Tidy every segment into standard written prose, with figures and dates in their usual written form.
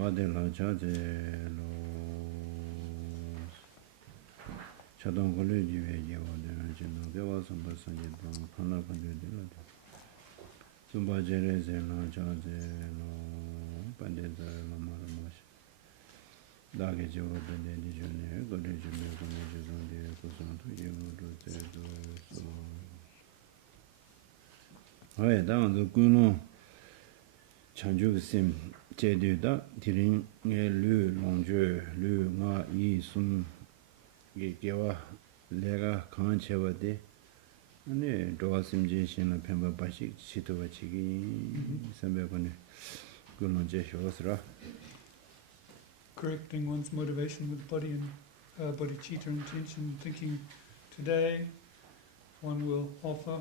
Madela Jade lo Chadon College General Samba Sanjay Pana Pandit Sumba Jerez and Jade lo Pandit Lamash Dagi Joe Benendi Junior, College Messages on the Cosanto, you so I down the Guno Chanju Sim Jeduda, Tiring Lu Longju, Lu Nga Yi Sum Gewa Lega Kancheva de and Doa Simjation of Pemba Bashik, Chitova Chigi, Sambakone, Guno Jeshosra. Correcting one's motivation with body and bodhicitta intention, thinking today one will offer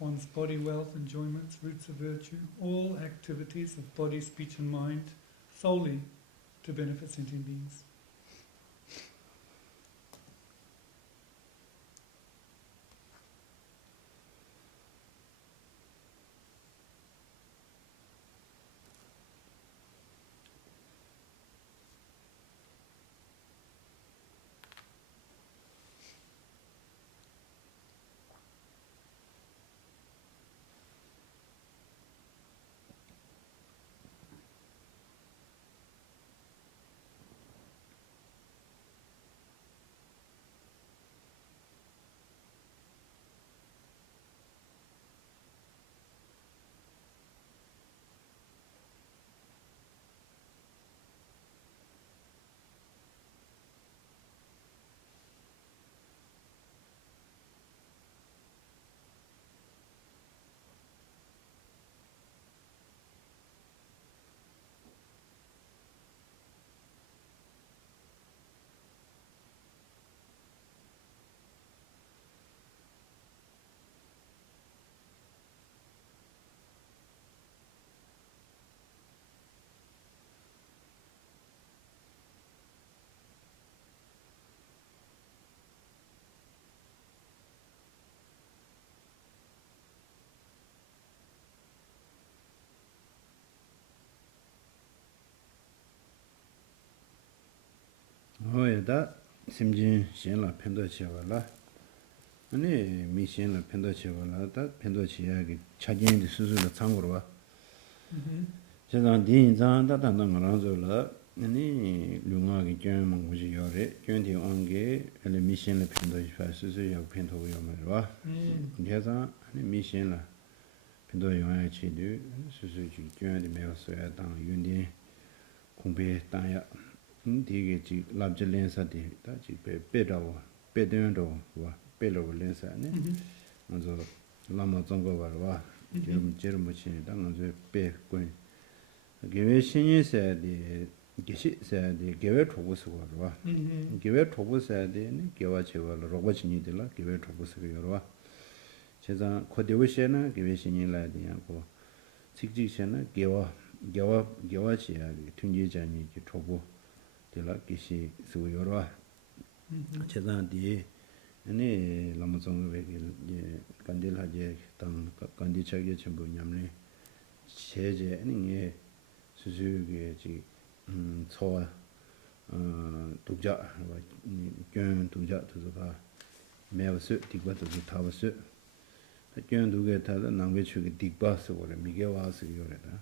one's body, wealth, enjoyments, roots of virtue, all activities of body, speech and mind solely to benefit sentient beings. Hoyada Simjin Shenla Pendo Chevala. Ani Mishenla Pendo Chevala, that Pendo Chiagi, Chagin the Suzu Tangurwa. Chedan Din Zan, that Nangaranzola, Ani Lunagi German was Yore, 20 Onge, and the Mishenla Pendo Suzu of Pento Yomerwa. Yaza, and Mishenla Pendo Yomachi do, Suzu, Journey Mail Soya down Yundi, Kumbe Tanya. Digi Labja Lensa di Taji Bedawa, Bedendo, Bello Lensa, and so Lama Zongo Varwa, Jermuchin, Dango Be Queen. Givation said the Gishi said the Giver Tobus Warwa, Giver Tobus said the Givacheval, Robach Nidilla, Giver Tobus Yorwa. Chezan Kodivishena, Givation Ladianko, Sixishena, Givachi, Tunjani, Tobo. Dela Gishi Suyora Chedan di any Lamazon Candil Haje, Tan Kandi Chagi Chimbu Yamli Cheje, any Suzuki Toa Tuja, Gun Tuja to the Mel Suit, Digba to the Tower Suit. I can't do get a language with Dig Bus or Miguel Asioreta.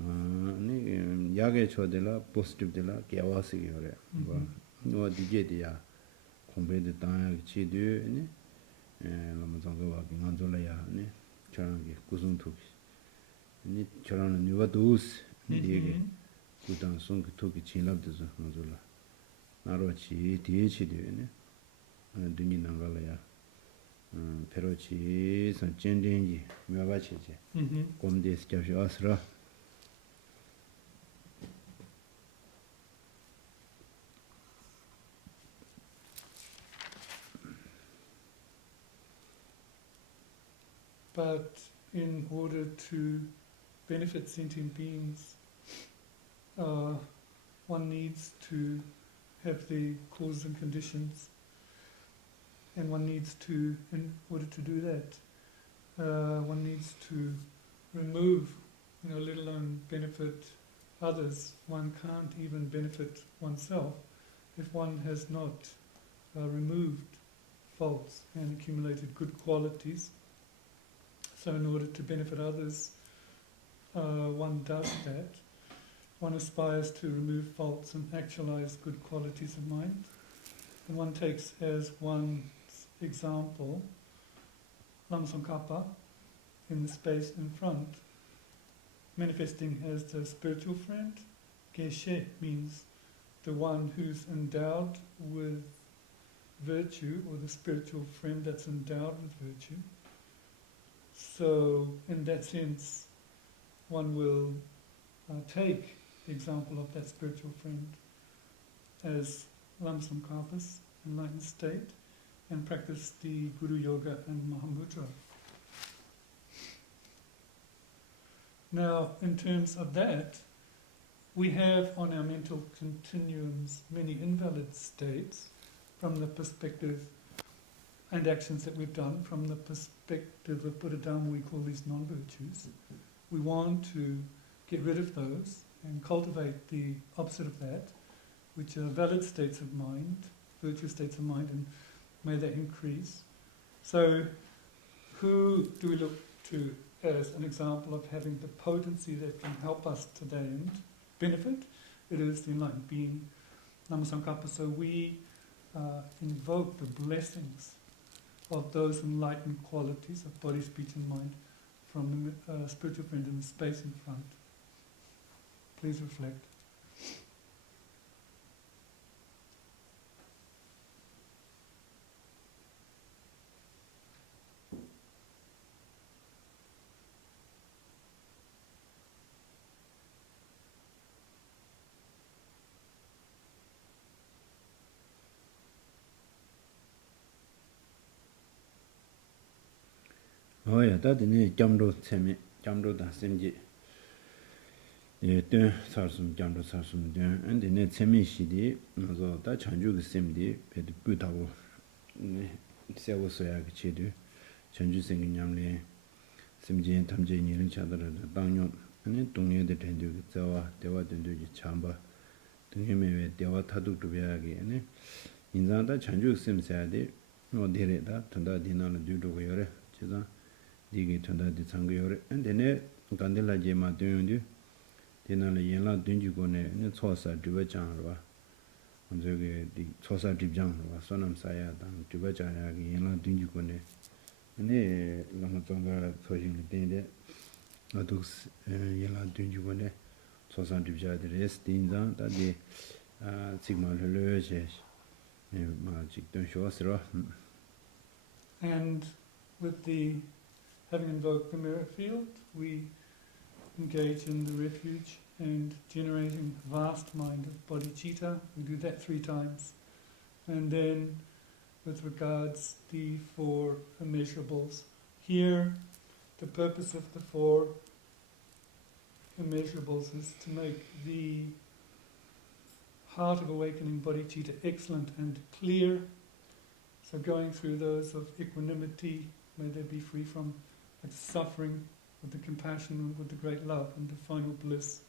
Yage Chodela, positive de la Giawasi Yore. No Digedia, Combe Tang Chidu, Lamazanga, Ganzolaya, Charangi, Kuzun Tuki. Charan Nuva Dos, Gutan Sung Tuki Chin of the Mazula. Narochi, Tichidu, Duni Nangalaya, Perochi, San Chendingi, Mavachi, Comde Scafio Asra. But in order to benefit sentient beings, one needs to have the causes and conditions, and one needs to, in order to do that, one needs to remove, let alone benefit others, one can't even benefit oneself if one has not removed faults and accumulated good qualities. So in order to benefit others, one does that. One aspires to remove faults and actualize good qualities of mind. And one takes as one's example Lamsongkhapa in the space in front, manifesting as the spiritual friend. Geshe means the one who's endowed with virtue, or the spiritual friend that's endowed with virtue. So in that sense, one will take the example of that spiritual friend as Lamsongkhapa's enlightened state and practice the Guru Yoga and Mahamudra. Now, in terms of that, we have on our mental continuums many invalid states from the perspective and actions that we've done from the perspective of Buddha Dharma. We call these non-virtues. We want to get rid of those and cultivate the opposite of that, which are valid states of mind, virtuous states of mind, and may that increase. So who do we look to as an example of having the potency that can help us to that end benefit? It is the enlightened being, Namasankapa. So we invoke the blessings of those enlightened qualities of body, speech and mind from the spiritual friend in the space in front. Please reflect. Oh yeah, that is jamdo semi, jamdo da semji. Dun sarsum, jamdo sarsum dun, and the net semi shidi, so that chanju semdi, pet butavo, sevo soyak chedu, chanju singing yamli, semji and tamji in chadra, banyo, and then tungi the tendu, zawa, dewa tendu chamba, tungi dewa tadu to biagi, and in that chanju sim sadi, no direta, tunda dinana dudu yore, chisa. Digi tunda di tsangayore, and then Gandela Jema Dundu, Dinala Yela Dunjugone, and Tosa Dubajanra, and the Tosa Dijanra, Sonam Saya, Dubajaya, Yela Dunjugone, and the Lamatonga Tojin Dende, Adux Yela Dunjugone, Tosa Dibja, the rest Dinza, that the Sigma Lurges, Magic Dunshosra. And with the having invoked the mirror field, we engage in the refuge and generating vast mind of bodhicitta. We do that 3 times. And then with regards the 4 immeasurables, here the purpose of the 4 immeasurables is to make the heart of awakening bodhicitta excellent and clear. So going through those of equanimity, may they be free from with suffering, with the compassion, with the great love, and the final bliss.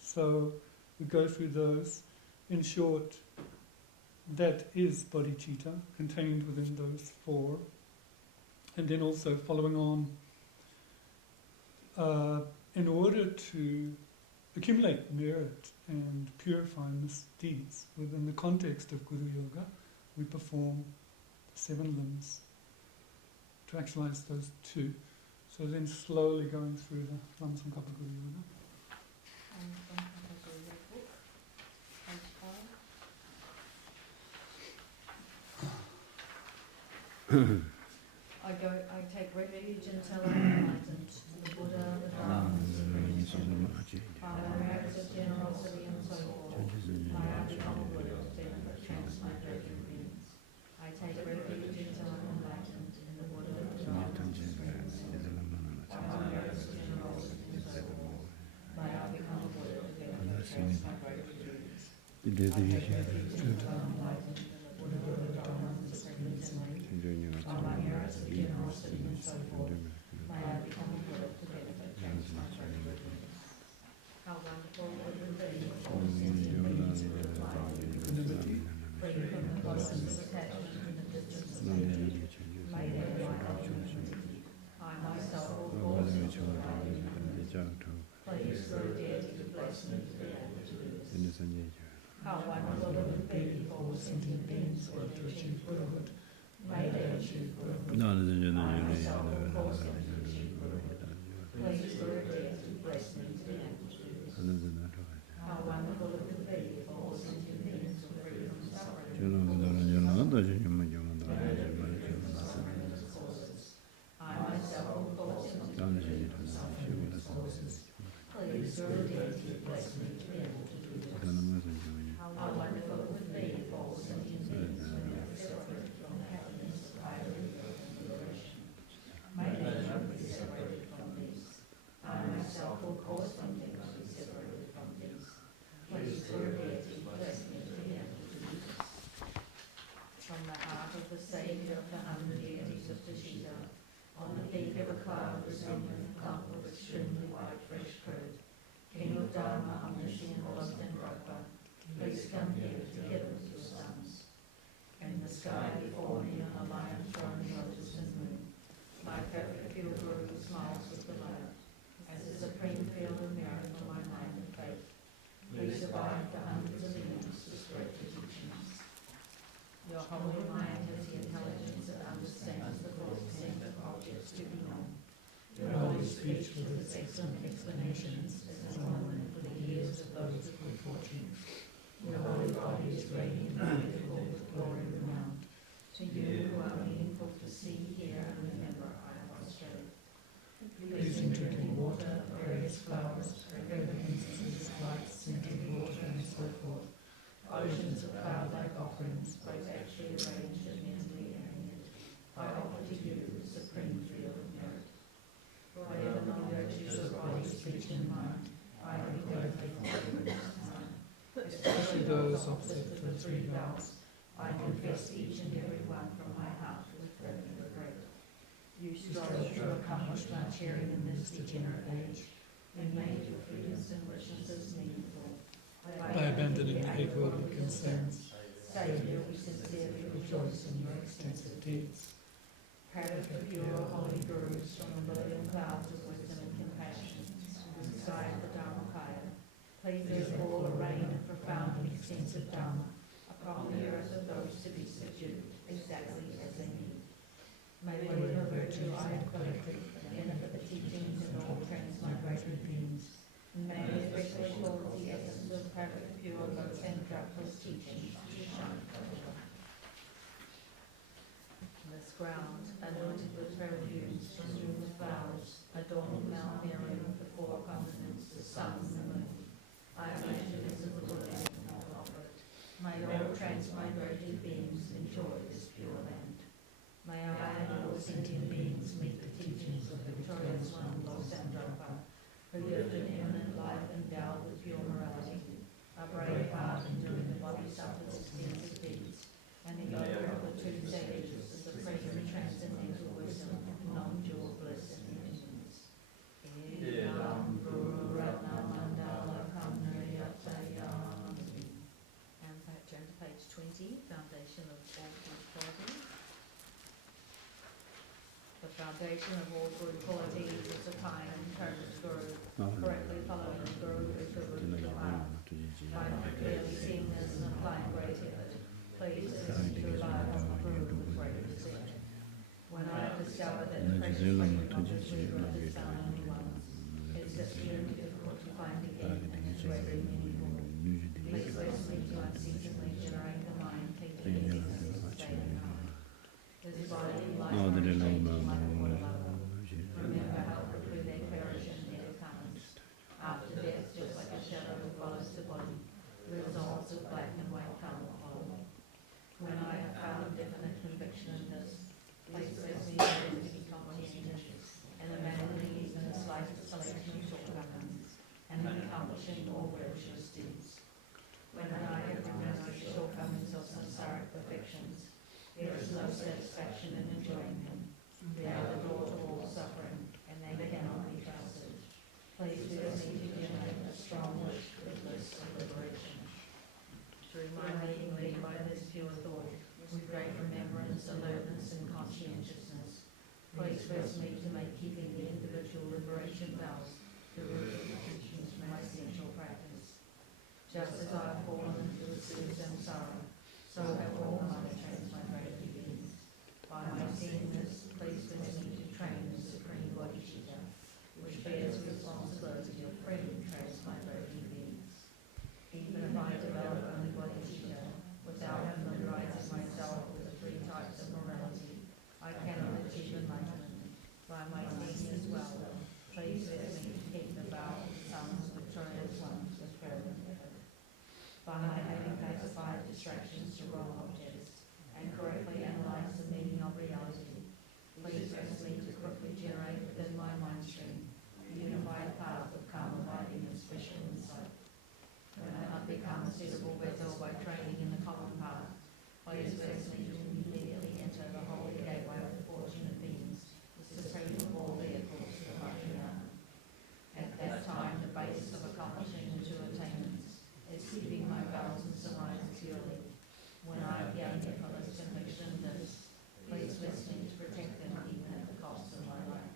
So we go through those. In short, that is bodhicitta, contained within those 4. And then also following on, in order to accumulate merit and purify misdeeds within the context of Guru Yoga, we perform 7 limbs to actualize those 2. So then slowly going through the Lamsongkhapa Guru Yoga. I take refuge until I'm enlightened to the Buddha, the Dharma, and the by my acts of generosity and so forth, may I become a Buddha to benefit transmit virgin beings. I take refuge until I'm enlightened in the Buddha, the Dharma, and the by my acts of generosity and so forth, may I become a Buddha to benefit transmit virgin beings. I take refuge until I'm enlightened in the Buddha, the Dharma, and the by my acts of generosity and so forth, may I become a Buddha to benefit transmit virgin beings. How wonderful sense of attachment and the distance of hatred, may they lie ultimately. I myself will cause them to rise. Please, Lord deity, to bless me to be able to do this. How wonderful it would be for all sentient beings were to achieve Buddhahood. May they achieve Buddhahood. I myself will cause them to achieve Buddhahood. Please, Lord deity, bless me to be able to do this. How wonderful it would be for all sentient beings were free from suffering. I myself will cause them to be free from suffering and its causes. Please, Lord deity, bless me to be able to do this. How wonderful it would be for all sentient beings when they are separated from the happiness of higher and liberation. May they not be separated from these. I myself will cause them to be separated from these. Please, Lord deity, bless me to be able to do this. From the heart of the Saviour of the 100 deities of Tashita, on the peak of a cloud resembling a clump of extremely white fresh curd, King of Dharma, omniscient, lost and Brahma, please come here together with your sons. In the sky before me on a lion throne, lotus and moon, my perfect pure Guru smiles with delight, as a supreme field of merit for my mind and faith. Please abide for hundreds of years to spread the teachings. Your holy mind has the intelligence that understands the full extent of objects to be known. Your holy speech with its excellent explanations is an ornament for the ears of those of good fortune. Your holy body is radiant and beautiful with glory renowned. To you who are meaningful to see, hear, and remember, I am prostrate. Pleasing drinking water, various flowers, fragrant incenses, lights, scented water, and so forth. Oceans of cloud-like offerings, both actually arranged and mentally animated. I offer to you the supreme field of merit. Whatever non-virtues of body, speech, and mind, I am grateful for in this time. Especially those opposite to the three vows, I confess each and every one from my heart with fervent regret. You strove to accomplish much herein in this degenerate age, and made your freedoms and richnesses meaningful. By abandoning the eight worldly concerns, Saviour, we sincerely rejoice in your extensive deeds. Perfect, pure, holy Gurus from the million clouds of wisdom and compassion, the sky of the Dharmakaya, please there's all a rain of profound and extensive Dharma upon the earth of those to be subdued, exactly as they need. May whatever virtue I have collected benefit the teachings and all transmigrated beings. May I especially cause the essence of perfect, pure, and drugless teachings to shine forever. This ground, anointed with perfumes, strewn with flowers, adorned with Mount Miriam, the four continents, the sun and the moon. I imagine this as the Buddha and I offer it. May all transmigrated beings enjoy this pure land. May I and all sentient beings meet the teachings of the victorious one, Losandrapa, who lived an eminent life endowed with pure morality, a brave heart enduring the bodhisattva's extensive deeds, and the owner of the two sages, the supreme transcendental wisdom of non-dual bliss and innocence. Idam Guru Ratna Mandala Kamnayatayami. And turn to page 20, Foundation of All Good Qualities. The foundation of all good qualities is a kind and courteous Guru, correctly following the Guru Guru path. By clearly seeing this and applying great effort, please assist me to rely on the Guru with great respect. When I have discovered that the precious freedom of this leader of the Son only once, it is extremely difficult to find again and is greatly meaningful. Please bless me to unceasingly generate the mind thinking in this state of mind. This body, like my faith, like water level. Remember how quickly they perish and never comes. After death, just like a shadow follows the body, the results of black and white colour follow. When I have found definite conviction in this, please bless me to be comprehended, and abandoning even the slightest selection of shortcomings, and in accomplishing all virtuous deeds. When I have renounced the shortcomings of samsaric perfections, there is no satisfaction in enjoying them. They are the door to all suffering, and they cannot be trusted. Please bless me to generate a strong wish for bliss and liberation. Through my being led by this pure thought, bless me to make keeping the individual liberation vows the root of the teachings of my essential practice. Just as I have fallen into the sewers and sorrow, so have all my transmigrated beings. By my seeing this, please bless me to train the supreme bodhicitta, which bears the responsibility of freeing transmigrating beings. Even if I develop only bodhicitta, without familiarizing myself with the three types of morality, I cannot achieve enlightenment. By my seeing as well, please bless me to keep the vow of the sons of victorious ones with fervent effort. By my having pacified distractions to wrong objects and correctly analyze the meaning of reality, please bless me to quickly generate within my mind stream a unified path of calm abiding and special insight. When I have become a suitable vessel by training in the common path, please bless me to immediately enter the holy gateway of the fortunate beings, the supreme of all vehicles, the Mahayana. At that time, the basis of accomplishing the two attainments is keeping my vows and surmise purely. When I have gained effortless conviction in this, please bless me to protect them even at the cost of my life.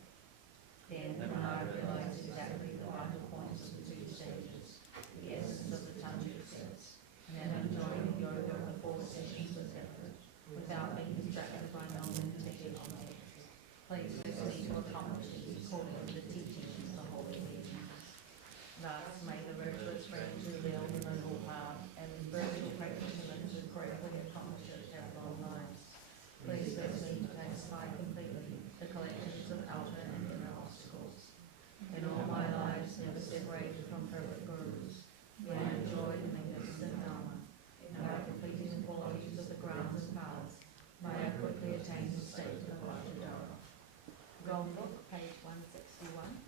Then, when I realize exactly the vital points of the two stages, the essence of the tantric sets, and am enjoying the yoga of the 4 sessions with effort, without being distracted by non-meditative objects, please bless me to accomplish these according to the teachings of the holy beings. Thus, may the virtuous friends who wield the noble path and the spiritual practitioners who correctly accomplish it have long lives. Please bless me to pacify completely the collections of outer and inner obstacles. In all my lives, never separated from perfect gurus, when I enjoy the magnificent Dharma, and by completing the qualities of the grounds and paths, may I quickly attain the state of Vajradhara. Gold Book, page 161.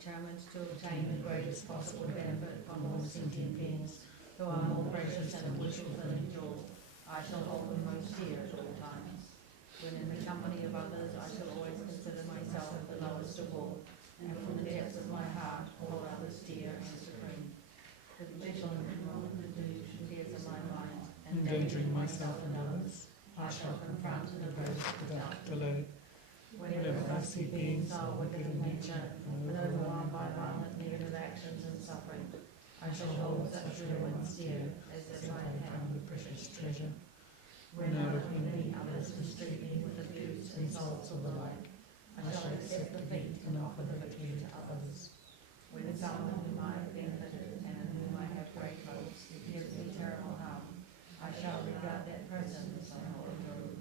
Determined to obtain the greatest possible benefit from all sentient beings who are more precious than a wish-fulfilling jewel, I shall hold them most dear at all times. When in the company of others, I shall always consider myself the lowest of all, and from the depths of my heart hold others dear and supreme. With vigilant and non-delusion fears in my mind, endangering myself and others, I shall confront and oppose without delay. Whenever I see beings are wicked in nature and overwhelmed by violent negative actions and suffering, I shall hold such ruins dear as if I had found a precious treasure. When out of envy others mistreat me with abuse, insults, or the like, I shall accept defeat and offer the victory to others. When someone whom I have benefited and in whom I have great hopes gives me terrible harm, I shall regard that person as my holy guru.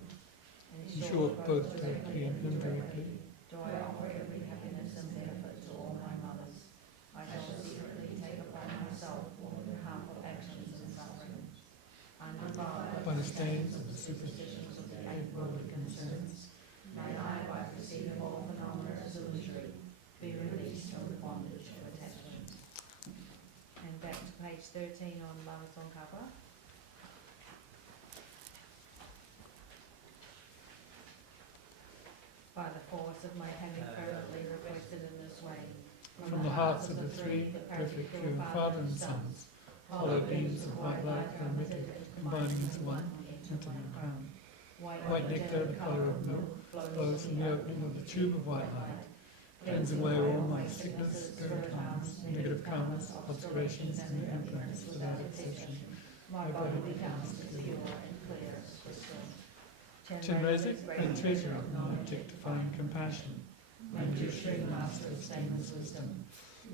In short, both directly and indirectly, do I offer every happiness and benefit to all my mothers. I shall secretly take upon myself all the harmful actions and sufferings. Undefiled by the stains of the superstitions of the 8 worldly concerns, may I, by perceiving all phenomena as illusory, be released from the bondage of attachment. And back to page 13 on Lama Tsongkhapa. By the force of my having fervently requested in this way, from the hearts of the 3, the perfect pure Father and Sons, hollow beams of white light are emitted, combining as one into the crown. White nectar, the colour of milk, flows from the opening of the tube of white light, cleansing away all my sickness, spirit harms, negative karmas, obscurations, and influence without exception. My body becomes as pure and clear as crystal. Chenrezig, great treasure of non-objectifying compassion, Manjushri, master of stainless wisdom,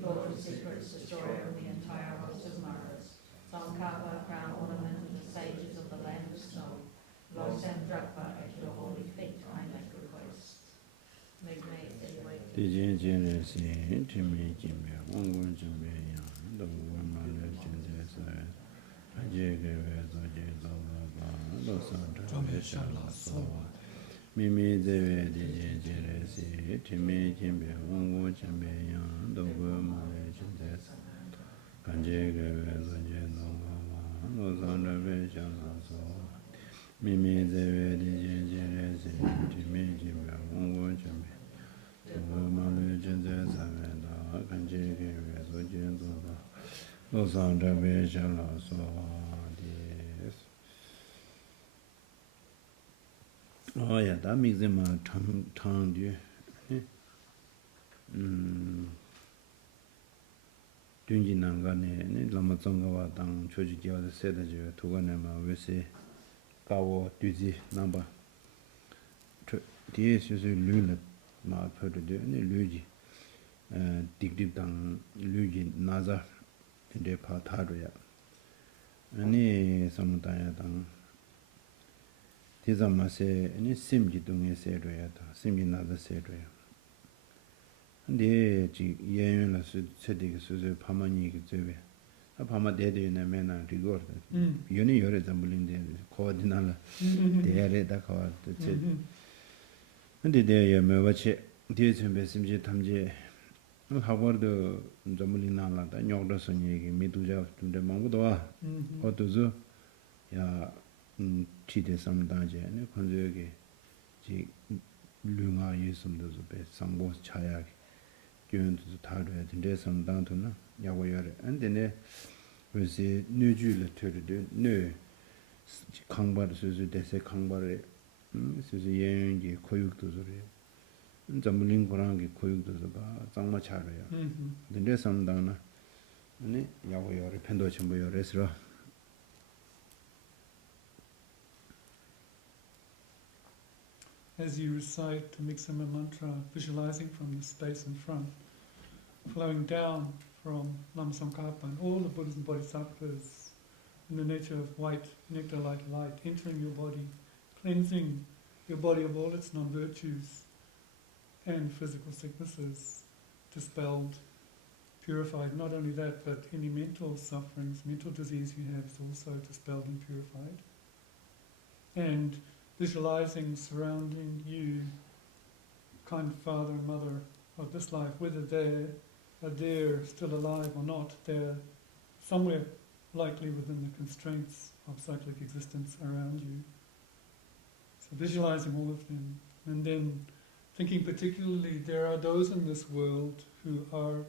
Lord of secrets, destroyer of the entire host of Maras, Tsongkhapa, crown ornament of the sages of the land of snow, Losam Drakpa, at your holy feet I make requests. Make me anyway. Dijin Jenresi, Timmy Jimmy, Wongun Jimmy, the woman legend, Ajay Mimi Deve Dijin Jenresi, Timmy Jimmy, Wongun Jimmy, the woman legend, Ajay Mimi Deve Dijin Jenresi, Timmy Jimmy, Wongun Jimmy. Malu Jenze Savenda, Kanjiki, Sojin, Losan Drabe Shala, so this. Oh, yeah, that makes them a tongue. Dunji Nangane, Lama Zongawa, Dang, Choji Gia, the Sedajo, Toganema, Vese, Gawo, Duzi, number. This is a lunar, my purdy, and a luigi. Dig deep down, luigi, Naza, in the Patadria. Any sometime down. Tizamase, any simji dung a sedria, simji Naza sedria. And the Yen Sedic Suze Pamani, a Pama dead in a manner regard. Uni your resembling the coordinal, the area that called the and the day I watch it, dear Simji Tamje. How the Jamulina, and Yordason, Meduja to the Mamudoa, or to Zoo, ya cheated some danger, and conjugue Lunga use some those best, some was chayak, given to the target, and there's some down to Yawayare, and then we see new jewel to the new Kangbar, Suzu, they say Kangbare, Suzy Yang, Koyuk to the Jambuling Korangi Koyuk to the Zangma Charia. Then there's some down, and Yawayare, Pendochimbo, restaurant. As you recite the Miksama mantra, visualizing from the space in front, flowing down from Namsamkapa and all the Buddhas and Bodhisattvas in the nature of white, nectar-like light, entering your body, cleansing your body of all its non-virtues and physical sicknesses, dispelled, purified. Not only that, but any mental sufferings, mental disease you have is also dispelled and purified. And visualizing surrounding you, kind father and mother of this life, whether they're still alive or not, they're somewhere likely within the constraints of cyclic existence around you. So visualizing all of them, and then thinking particularly there are those in this world who are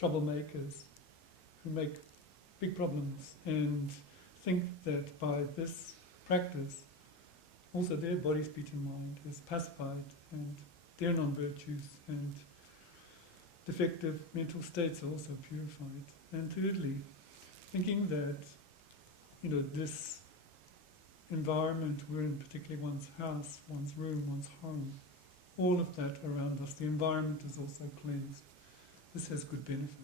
troublemakers, who make big problems, and think that by this practice also their body, speech and mind is pacified, and their non-virtues and defective mental states are also purified. And thirdly, thinking that, this environment we're in, particularly one's house, one's room, one's home, all of that around us, the environment is also cleansed. This has good benefit.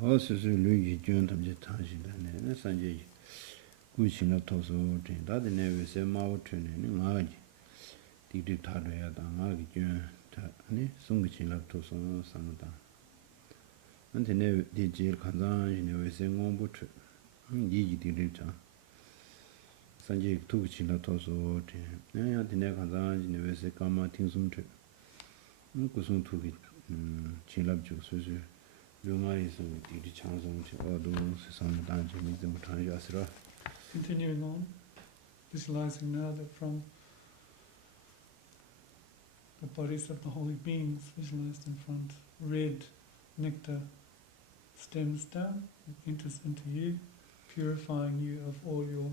Also, Luigi joined up the Tashi, and Sanjay, which in a toss of train, that the never say Mao training, Magi, Dictate Tadria, Magi, Sungichin up to some Samata. And the never did jail Kazan, you never say one butcher, Gigi did it. Sanjay tu chi la to so te ya dine kan za ji ne se kama ting sum te ku sum tu gi chi lab ju su su lu nga yi so di chang sum che o do se sam dan ji mi zum tan ya sra. Continuing on, visualizing now that from the bodies of the holy beings visualized in front, red nectar stems down, enters into you, purifying you of all your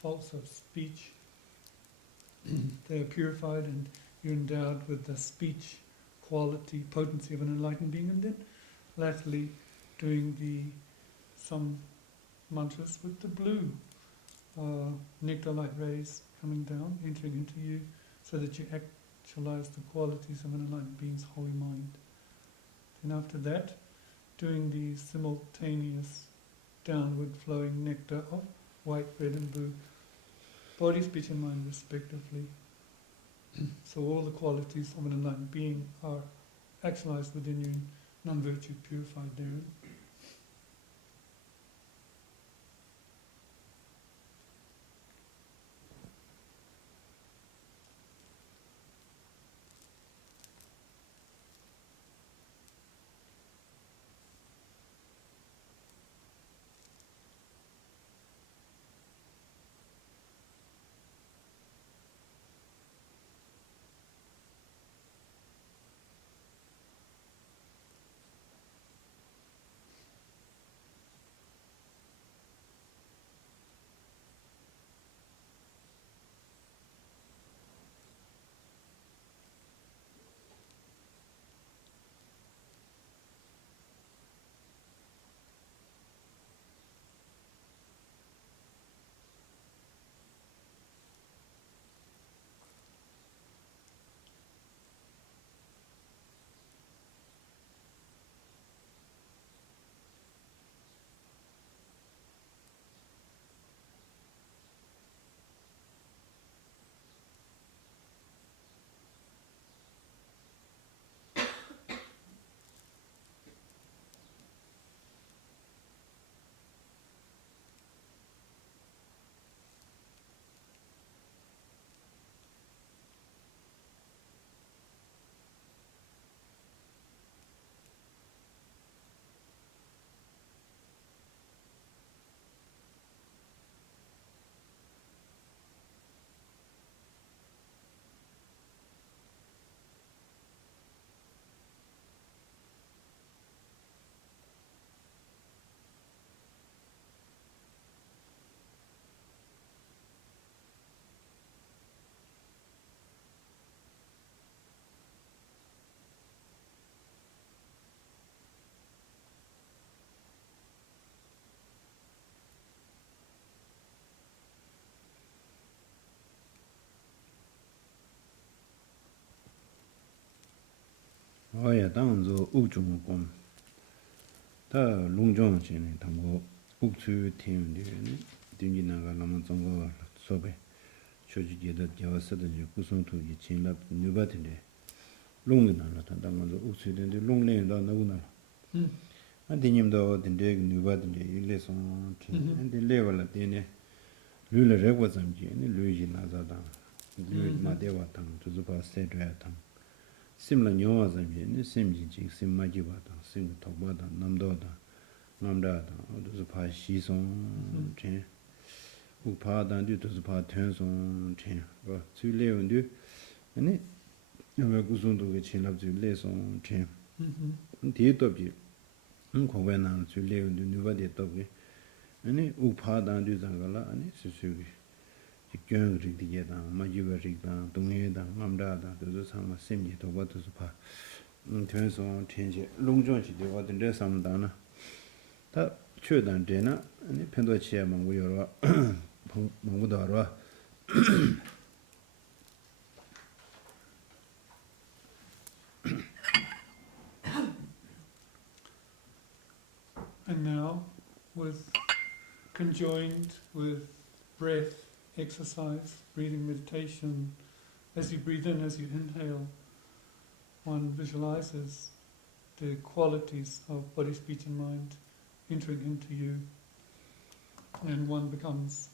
faults of speech. They are purified and you're endowed with the speech quality, potency of an enlightened being, and then latterly doing some mantras with the blue nectar light rays coming down, entering into you, so that you actualize the qualities of an enlightened being's holy mind. Then after that, doing the simultaneous downward flowing nectar of white, red and blue, body, speech and mind respectively. So all the qualities of an enlightened being are actualized within you, non-virtue purified therein. Oh ya dang zo u chung gom ta long jong chen ne tam go u chu tim de ne ding ji na ga lam zong go so be cho ji ge da ja sa de ku song tu ji chen la nu ba de long de na la ta dang zo u chu de long le da na u na a de nim do de de nu ba de yi le song chen de le wa la de ne lu le re wa zam ji ne lu ji na za da lu ma de wa tang tu zu pa se de tang simla nyowa zamye ne simji jing sim maji ba da sim tokba da namdo da ngamda da odu zu pa shi song chen u pa da du tu zu pa tuen song chen ba zu le un du ne me gu song du ge chen lab zu le song chen di to bi ko we na zu le un du nu ba de to ge ne u pa da du za ga la ne su su ge gyöng rik di ye dang, ma yuwa rik dang, dung ye dang, ngam da dang, dozo sang ma sim ye to ba dozo pa tuan song chen che, long zhong chi dewa den de sam dang na ta chue dang de na, pen do chi ya mang gu yo rwa mang gu da rwa And now, conjoined with breath, exercise, breathing meditation, as you breathe in, as you inhale, one visualizes the qualities of body, speech and mind entering into you, and one becomes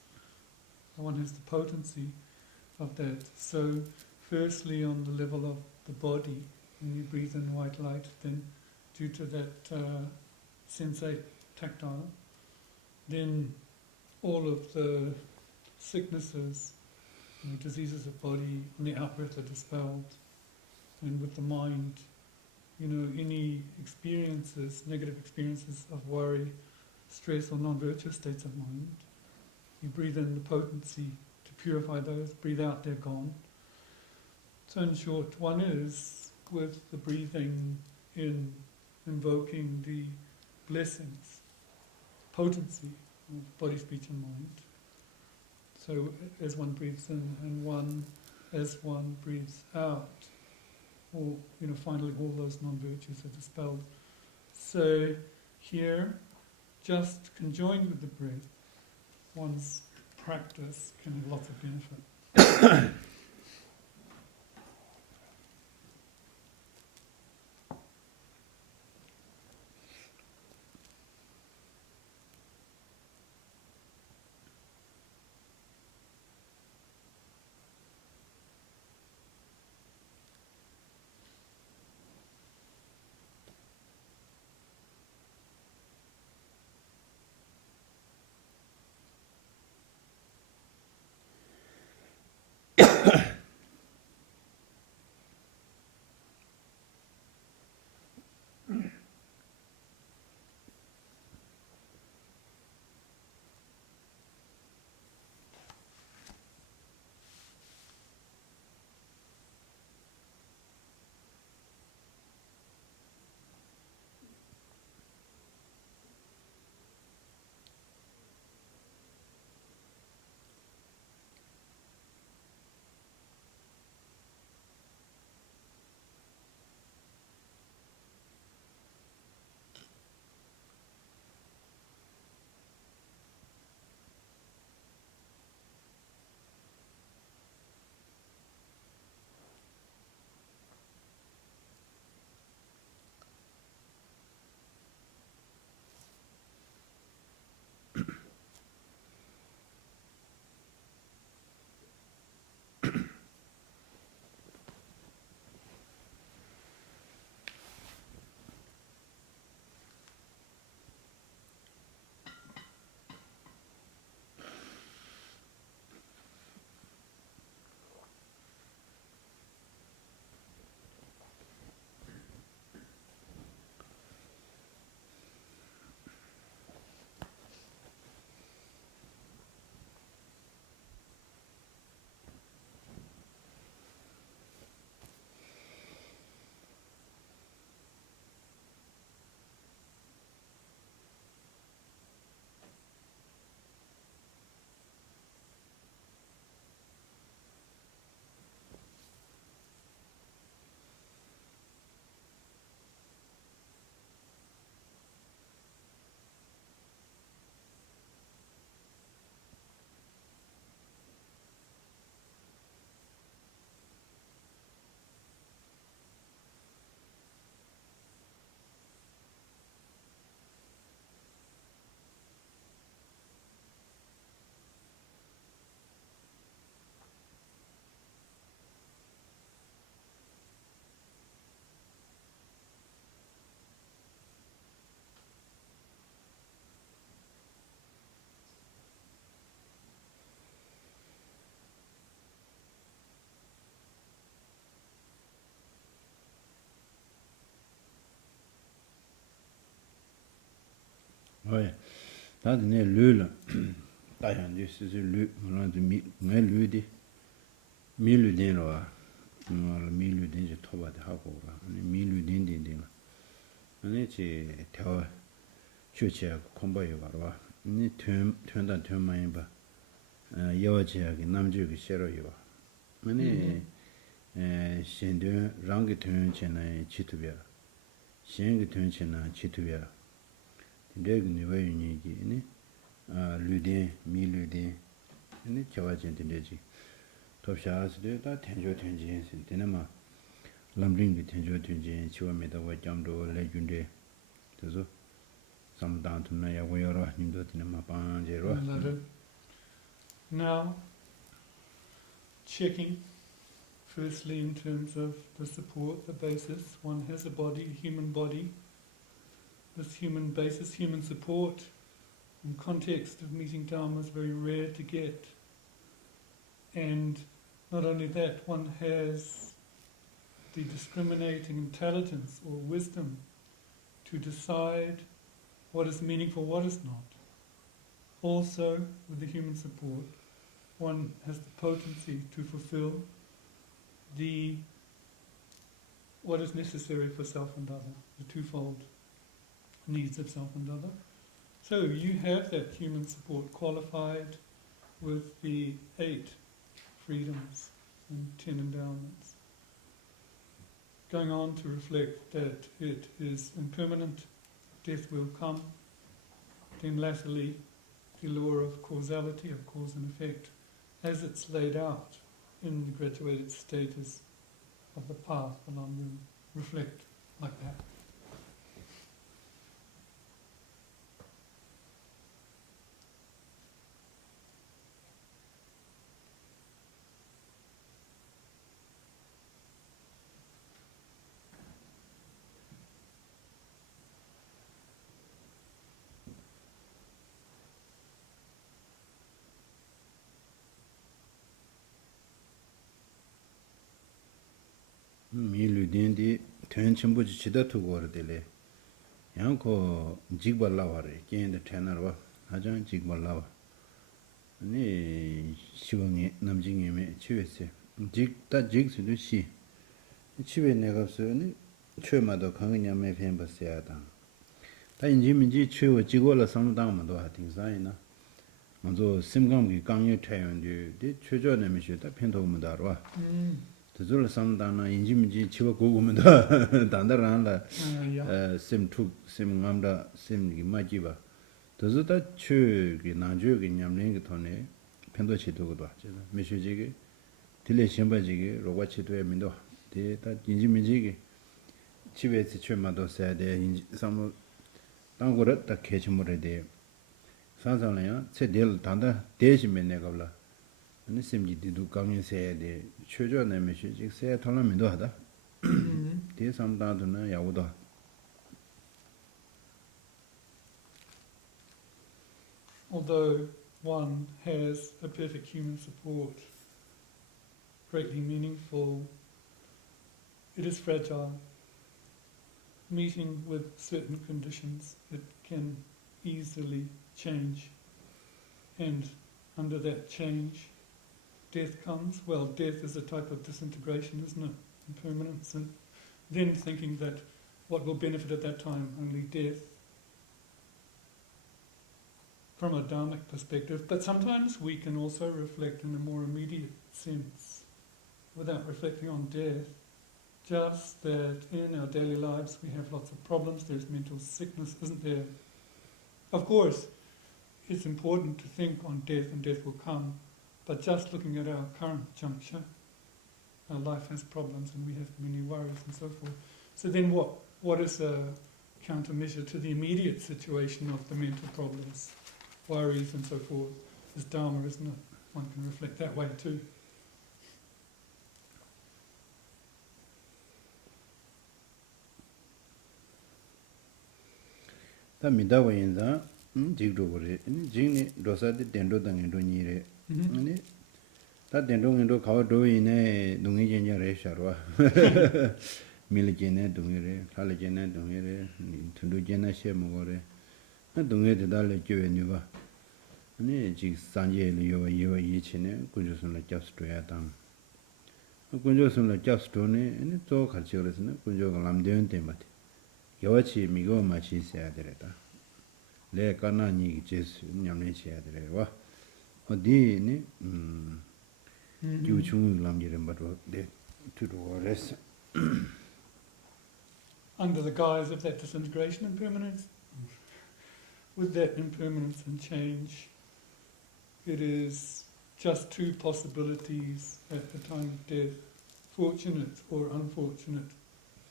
one has the potency of that. So firstly on the level of the body, when you breathe in white light, then due to that sensate, tactile, then all of the sicknesses, diseases of body on the out-breath are dispelled. And with the mind, any experiences, negative experiences of worry, stress or non-virtuous states of mind, you breathe in the potency to purify those, breathe out, they're gone. So in short, one is with the breathing in, invoking the blessings, potency of body, speech and mind. So as one breathes in and one, as one breathes out, or finally all those non-virtues are dispelled. So here, just conjoined with the breath, one's practice can have lots of benefit. Oui, dans les lieux là, d'ailleurs, c'est le lieu, on a mis un lieu de mille d'un là, on a mille d'un je trouve des hago là, on est mille d'un là, on est c'est théo, chercher combat yo là, on est twin twin main ba, yawaji que namju que shero yo, on est shen de rang que twin chen na chitubia, shen que twin chen na chitubia. Deg ni wa yuni gi ni luden mi luden ni chawa chen de ji top sha as de da tenjo tenji sin de ma lamring gi tenjo tenji chiwa me da wa jam do le yun de so sam dan tu na ya wo yo ro nim do tin ma pa je ro Now, checking, firstly in terms of the support, the basis. One has a body, a human body. This human basis, human support, in context of meeting Dharma is very rare to get. And not only that, one has the discriminating intelligence or wisdom to decide what is meaningful, what is not. Also, with the human support, one has the potency to fulfill what is necessary for self and other, the twofold needs of self and other. So you have that human support qualified with the 8 freedoms and 10 endowments. Going on to reflect that it is impermanent, death will come. Then latterly, the law of causality, of cause and effect, as it's laid out in the graduated status of the path, and I'm going to reflect like that. 미루 된디 전 전부지 지다 두고 거르들래 양코 직발라와래 걔네 트레이너와 하장 직발라와 아니 시원이 남징님의 치외세 직다 직수도 시 치외 내가서니 최마도 강은냐매 팬버스야다 다 인지민지 최고 지고라 상당만도 하팅사이나 먼저 심감기 강요 태연데 최저는 미시다 팬도문다로 저절 상당나 인지민지 치고 고고면다 단다란다 심투 심감다 심기 마지바 저저다 최기 나주기 냠랭기 돈에 팬도 치도고도 하죠 메시지게 딜레 심바지게 로바치도에 민도 데다 인지민지게 집에서 최마도 써야 돼 상무 당고를 딱 개침물에 돼 산상이야 세딜 단다 대시면 내가블라 아니 심지디도 강연세에 돼 최저의 메시지 세 털라면도 하다 대삼다도는 야우도 Although one has a perfect human support, greatly meaningful, it is fragile. Meeting with certain conditions, it can easily change. And under that change, death comes. Well, death is a type of disintegration, isn't it? Impermanence. And then thinking that what will benefit at that time? Only death. From a dharmic perspective. But sometimes we can also reflect in a more immediate sense, without reflecting on death. Just that in our daily lives we have lots of problems, there's mental sickness, isn't there? Of course, it's important to think on death and death will come, but just looking at our current juncture, our life has problems and we have many worries and so forth. So then what is a countermeasure to the immediate situation of the mental problems, worries and so forth? Is Dharma, isn't it? One can reflect that way too. 다 미다고 인자 직도 그래 직니 로사데 덴도 당에도 니래 아니 다 덴도인도 가와도이네 동이전자래 샤로와 밀제네 동이래 탈제네 동이래 튼도제네 셰모거래 나 동에도 달래 교회니가 아니 직 산제리 요요 이치네 군조선을 잡스도야 당 군조선을 잡스도네 아니 또 같이 그랬으나 군조가 남대원 때마다 여와치 미고 마치 있어야 되겠다. 내 까나니 제수 냠내셔야 되려와. 어디니 유충 남기는 바로 내 투도레스. Under the guise of that disintegration impermanence, with that impermanence and change, it is just 2 possibilities at the time of death, fortunate or unfortunate,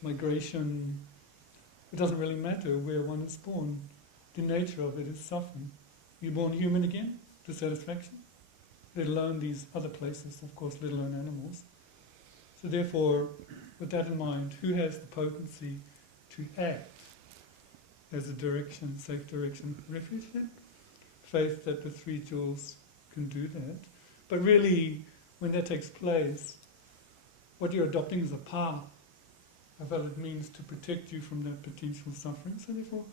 migration. It doesn't really matter where one is born. The nature of it is suffering. You're born human again, dissatisfaction. let alone these other places, of course, let alone animals. So therefore, with that in mind, who has the potency to act as a direction, safe direction, refuge then? Faith that the three jewels can do that. But really, when that takes place, what you're adopting is a path, a valid means to protect you from that potential suffering. So therefore,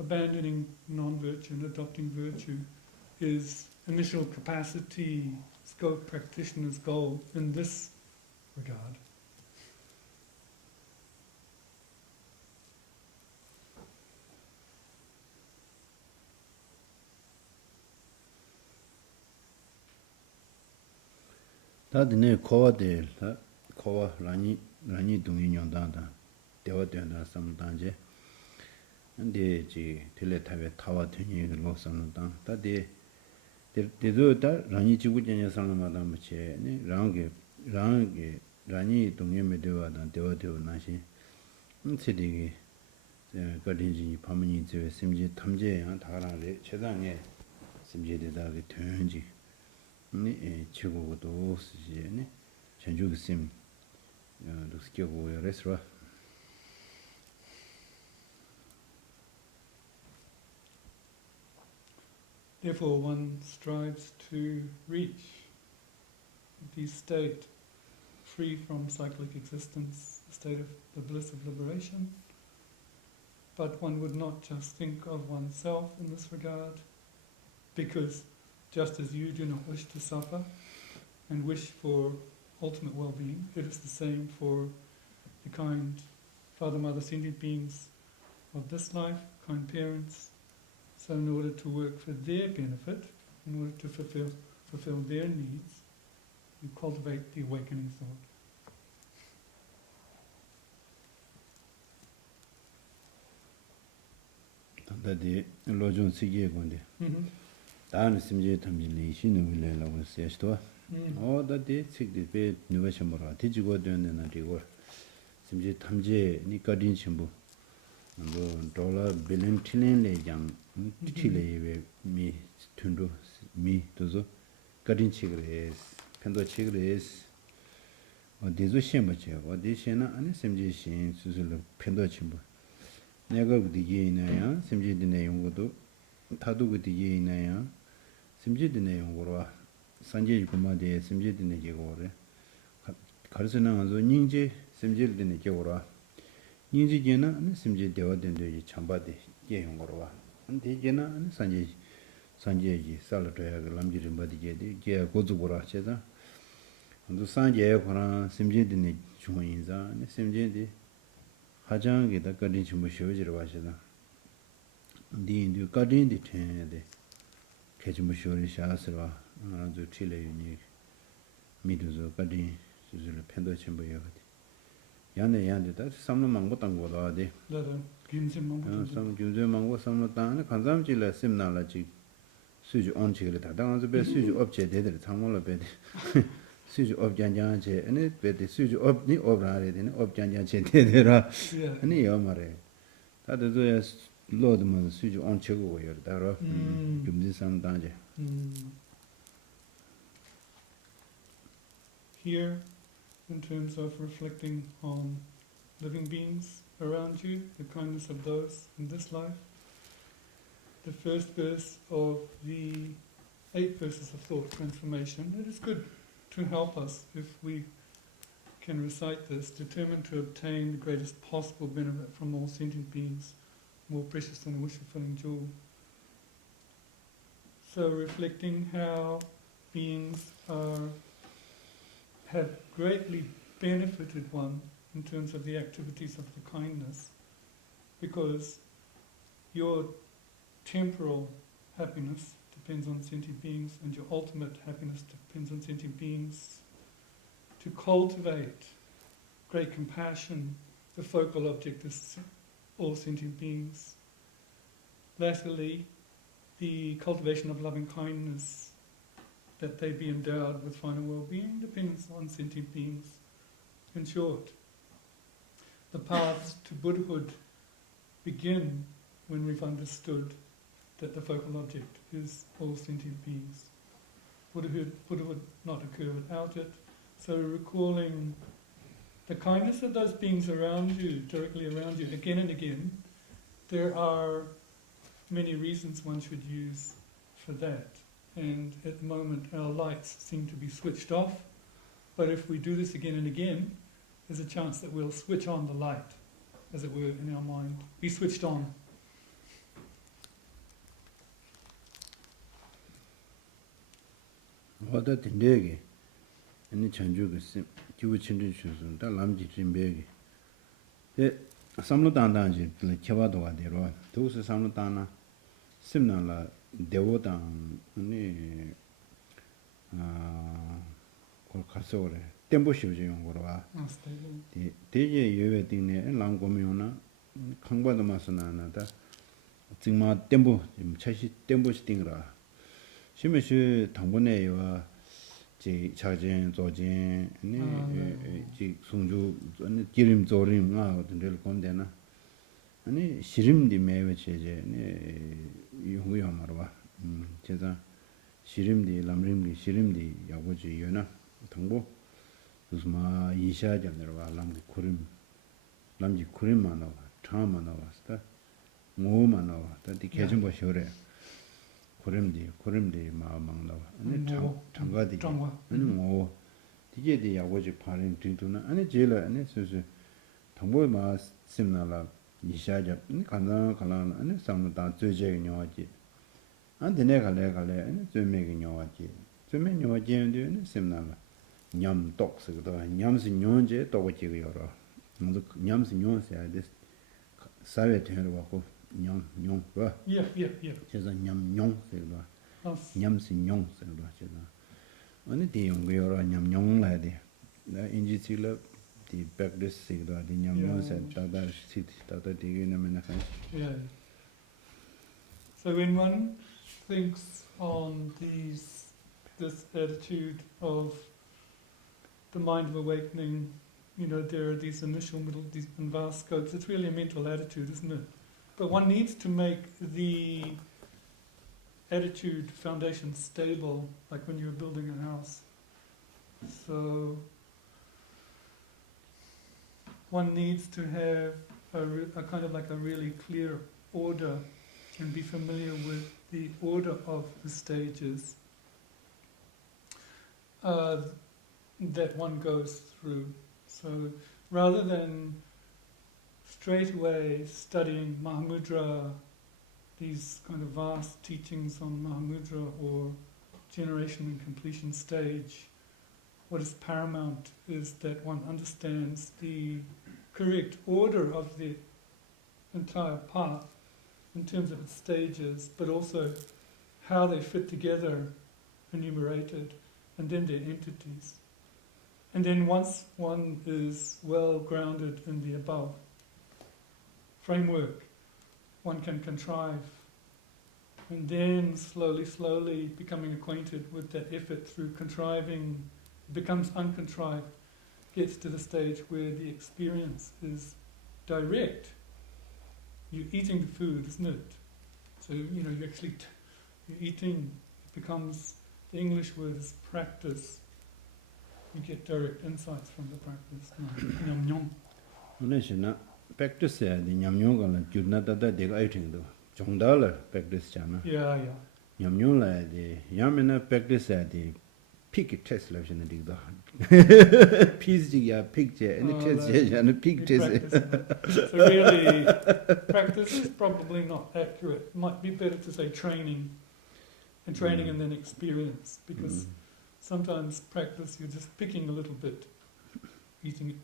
abandoning non-virtue and adopting virtue is initial capacity, scope, practitioner's goal in this regard. 다들 코와데 코와 라니 동이 냥다다 대화된다 삼단제 근데 지 텔레타베 타와 되니 로선다 다데 데도다 라니 지구전에 살마다 뭐체 랑게 라니 동에메 되와다 대화되어 나시 세디게 거든지 파문이 제 심지 탐제야 다라레 최상에 심지에다가 된지 네 최고도 쓰지네 전주심 룩스케고 레스라 Therefore, one strives to reach the state free from cyclic existence, the state of the bliss of liberation. But one would not just think of oneself in this regard, because just as you do not wish to suffer and wish for ultimate well-being, it is the same for the kind Father, Mother, sentient beings of this life, kind parents. So in order to work for their benefit, in order to fulfill their needs, you cultivate the awakening thought. 다데 로존 시기에 건데 다는 심지에 탐진이 신을 위해라고 했어요. 다데 책들 배 누가셔머라 뒤지고 되는 날이고 심지에 탐제 니까딘 신부 뭐 돌아 빌린 틸린레 장 틸레 미 툰도 미 도저 까딘 치그레스 펜도 치그레스 어디서 셴버죠 어디시나 아니 심지에 신 수술로 펜도 친부 내가 그디게 있나요? 심지드네 용고도 다도 그디게 있나요? 심지드네 용고로 산제 구마데 심지드네 계고래 가르스나 가서 닝제 심지드네 계고로 닝지게나 아니 심지 대화된데 참바데 예 용고로 안데게나 아니 산제지 살로도야 람지를 받이게데 게 고주고라 제가 또 산제에 관한 심지드네 중인자 아니 심지데 하장게 다 거린 좀 쉬어지러 와시다. 니인도 거린데 텐데 개좀 쉬어리 샤스라 아주 틸레니 미도서 거린 수술 펜도 좀 보여. 야네야데다 삼는 망고 땅 거다 돼. 네네. 김심 망고. 삼 김제 망고 삼는 땅에 간담질에 심나라지 수주 온치를 다 당한서 배 수주 업체 대들 장mol로 배 수주 업장장제 아니 배대 수주 업니 업라래 되네 업장장제 대대라 아니 요 말에 다들 로드만 수주 온 치고 여다로 김지 삼단제 Here, in terms of reflecting on living beings around you, the kindness of those in this life, the first verse of the 8 verses of thought transformation, it is good to help us if we can recite this, determined to obtain the greatest possible benefit from all sentient beings, more precious than a wish-fulfilling jewel. So reflecting how beings have greatly benefited one in terms of the activities of the kindness, because your temporal happiness depends on sentient beings, and your ultimate happiness depends on sentient beings. To cultivate great compassion, the focal object is all sentient beings. Lastly, the cultivation of loving kindness, that they be endowed with final well-being, depends on sentient beings. In short, the paths to Buddhahood begin when we've understood that the focal object is all sentient beings. Buddhahood would not occur without it. So recalling the kindness of those beings around you, directly around you, again and again, there are many reasons one should use for that. And at the moment our lights seem to be switched off, but if we do this again and again, there's a chance that we'll switch on the light, as it were, in our mind. Be switched on. Oda tindegi, ani chanju sim, kiwu chindu shusun, da lamji chimbegi. Samlu dandanji, kiwa doga dirwa, tuusi samlu dana, simna la dewo dang, ani, kol kasore, tempo shivji yungurwa. Deje yewe dingne, langgomi yuna, kangbada masana na, da, zingma tempo, chashi tempo shi dingra. 심시 당분에와 지 차진 조진 아니 지 송주 아니 기름 조림 아 어떤 데 건데나 아니 시림디 매외체제 네 용구야 말아 제가 시림디 람림디 시림디 야고지 요나 당보 무슨 마 이샤잖아요 람기 쿠림 람지 쿠림만 나와 차만 나왔다 뭐만 나와 다디 개좀 보셔래 고름디 마망 나와 아니 장가디 아니 뭐 디게디 야고지 파린 뒤도나 아니 제일 아니 소소 당보에 마 심나라 이샤자 아니 간다 아니 상다 죄제 녀와지 안데네 갈래 아니 죄메기 녀와지 죄메 녀와지인데 아니 심나라 냠 똑스도 냠스 녀제 똑고지고 여러 먼저 냠스 녀세야 돼 사회 되는 거고 냠 봐. Yeah. 제가 냠뇽 세도. 냠스 뇽 세도 제가. 어느 대용 거라 냠뇽 라야 돼. 나 인지실로 디 practice 세도 디 냠뇽 세 다다 시티 다다 되게는 맨날 Yeah. So when one thinks on this attitude of the mind of awakening, there are these initial, middle, these and vast scopes. It's really a mental attitude, isn't it? But one needs to make the attitude foundation stable, like when you're building a house. So one needs to have a kind of like a really clear order and be familiar with the order of the stages that one goes through. So rather than straight away studying Mahamudra, these kind of vast teachings on Mahamudra or generation and completion stage, what is paramount is that one understands the correct order of the entire path in terms of its stages, but also how they fit together, enumerated, and then their entities. And then once one is well grounded in the above framework, one can contrive, and then slowly becoming acquainted with that effort through contriving becomes uncontrived, gets to the stage where the experience is direct. You're eating the food, isn't it? So you're eating. It becomes, the English word is practice. You get direct insights from the practice. Nyam nyam. practice ya di nyamnyong ga la gyurna da da de ga aiting do jongda la practice chana Yeah. nyamnyong la di yamena practice ya di pick test la jena dig da piece ji ya pick je and test je jana pick test. So really practice is probably not accurate. It might be better to say training and then experience, because sometimes practice you're just picking a little bit, eating it.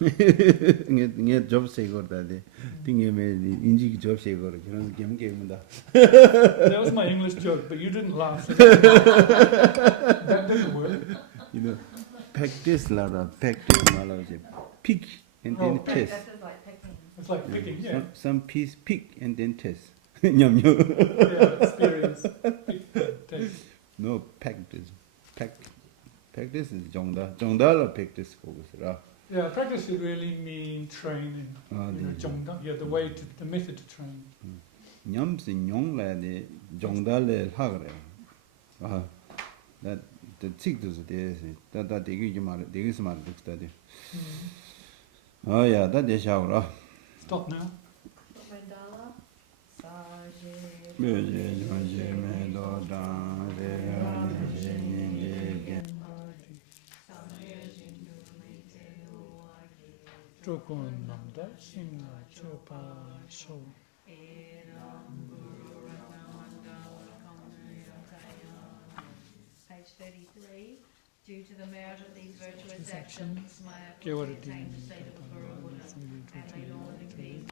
nge job say go da de tinge me inji job say go 그런 game da. That was my English joke, but you didn't laugh. That didn't work. Practice la pick and then test. It's like picking, yeah. Some piece pick and then test. Yeah, experience. Pick, taste. No practice. Practice is 정다 la practice focus ra. Yeah, practice should really mean training. The method to train. 냠스 뇽 la de 정다 le ha gre. That the tick does this, that they give you my, they give my look study. Oh, yeah, that is our. Stop now. Mandala. Saje. Chokun namda simna chopa sho. Page 33. Due to the merit of these virtuous This action, actions, my Kewara attained the state of a Guru Buddha, and laid all living beings